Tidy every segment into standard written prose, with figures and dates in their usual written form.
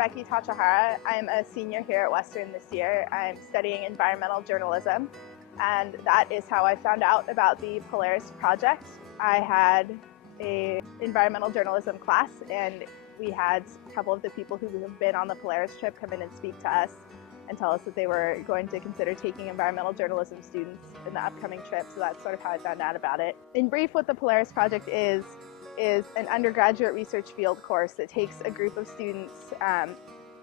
Becky Tachihara. I'm a senior here at Western this year. I'm studying environmental journalism, and that is how I found out about the Polaris Project. I had an environmental journalism class, and we had a couple of the people who have been on the Polaris trip come in and speak to us and tell us that they were going to consider taking environmental journalism students in the upcoming trip, so that's sort of how I found out about it. In brief, what the Polaris Project is an undergraduate research field course that takes a group of students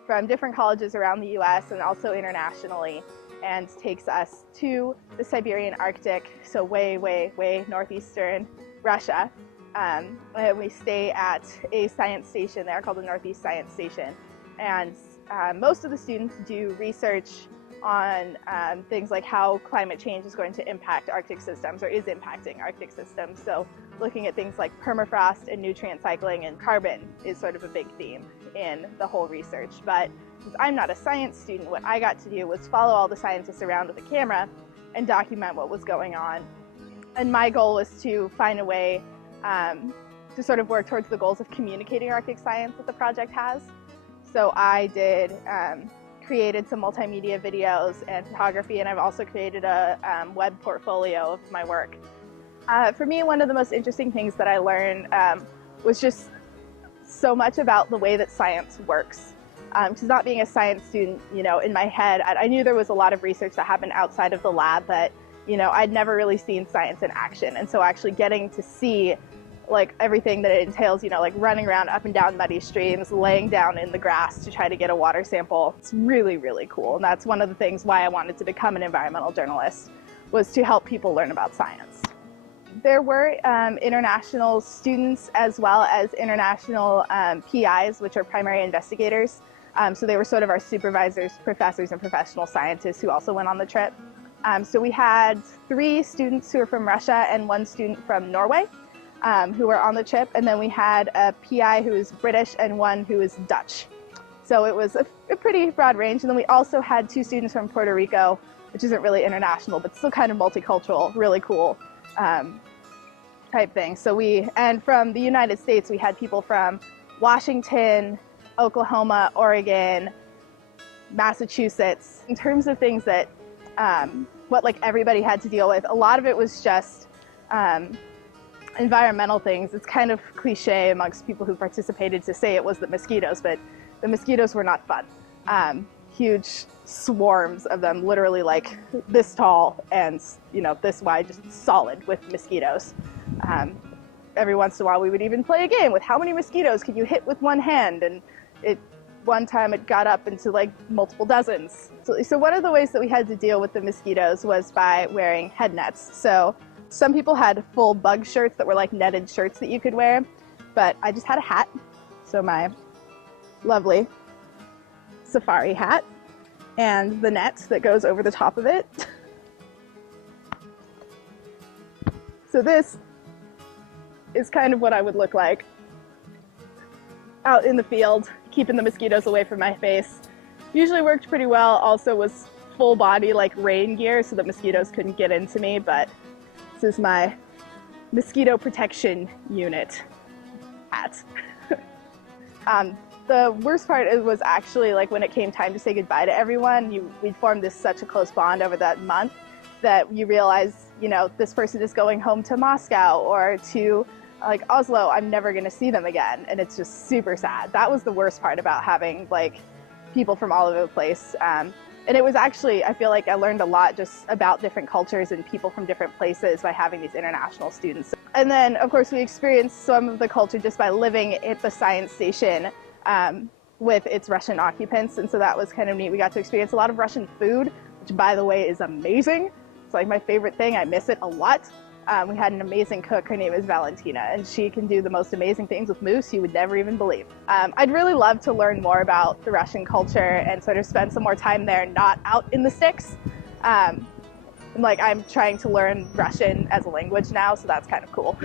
from different colleges around the US and also internationally, and takes us to the Siberian Arctic, so way, way, way northeastern Russia. And we stay at a science station there called the Northeast Science Station. And most of the students do research on things like how climate change is going to impact Arctic systems, or is impacting Arctic systems. So looking at things like permafrost and nutrient cycling, and carbon is sort of a big theme in the whole research. But since I'm not a science student, what I got to do was follow all the scientists around with a camera and document what was going on. And my goal was to find a way to sort of work towards the goals of communicating Arctic science that the project has. So I created some multimedia videos and photography, and I've also created a web portfolio of my work. For me, one of the most interesting things that I learned was just so much about the way that science works. Because not being a science student, you know, in my head, I knew there was a lot of research that happened outside of the lab, but, you know, I'd never really seen science in action. And so actually getting to see like everything that it entails, you know, like running around up and down muddy streams, laying down in the grass to try to get a water sample. It's really, really cool. And that's one of the things why I wanted to become an environmental journalist, was to help people learn about science. There were international students as well as international PIs, which are primary investigators. So they were sort of our supervisors, professors, and professional scientists who also went on the trip. So we had 3 students who were from Russia and 1 student from Norway. Who were on the trip, and then we had a PI who was British and 1 who was Dutch. So it was a pretty broad range. And then we also had 2 students from Puerto Rico, which isn't really international, but still kind of multicultural, really cool type thing. So and from the United States, we had people from Washington, Oklahoma, Oregon, Massachusetts. In terms of things that, what like everybody had to deal with, a lot of it was just environmental things. It's kind of cliche amongst people who participated to say it was the mosquitoes, but the mosquitoes were not fun. Huge swarms of them, literally like this tall and, you know, this wide, just solid with mosquitoes. Every once in a while we would even play a game with how many mosquitoes can you hit with one hand, and one time it got up into like multiple dozens. So one of the ways that we had to deal with the mosquitoes was by wearing head nets. So some people had full bug shirts that were like netted shirts that you could wear, but I just had a hat. So my lovely safari hat and the net that goes over the top of it. So this is kind of what I would look like out in the field, keeping the mosquitoes away from my face. Usually worked pretty well. Also was full body like rain gear so that mosquitoes couldn't get into me, but this is my mosquito protection unit hat. The worst part was actually like when it came time to say goodbye to everyone. We'd formed such a close bond over that month that you realize, you know, this person is going home to Moscow or to like Oslo. I'm never going to see them again, and it's just super sad. That was the worst part about having like people from all over the place. And it was actually, I feel like I learned a lot just about different cultures and people from different places by having these international students. And then, of course, we experienced some of the culture just by living at the science station with its Russian occupants. And so that was kind of neat. We got to experience a lot of Russian food, which, by the way, is amazing. It's like my favorite thing. I miss it a lot. We had an amazing cook. Her name is Valentina, and she can do the most amazing things with moose you would never even believe. I'd really love to learn more about the Russian culture and sort of spend some more time there, not out in the sticks. I'm trying to learn Russian as a language now, so that's kind of cool.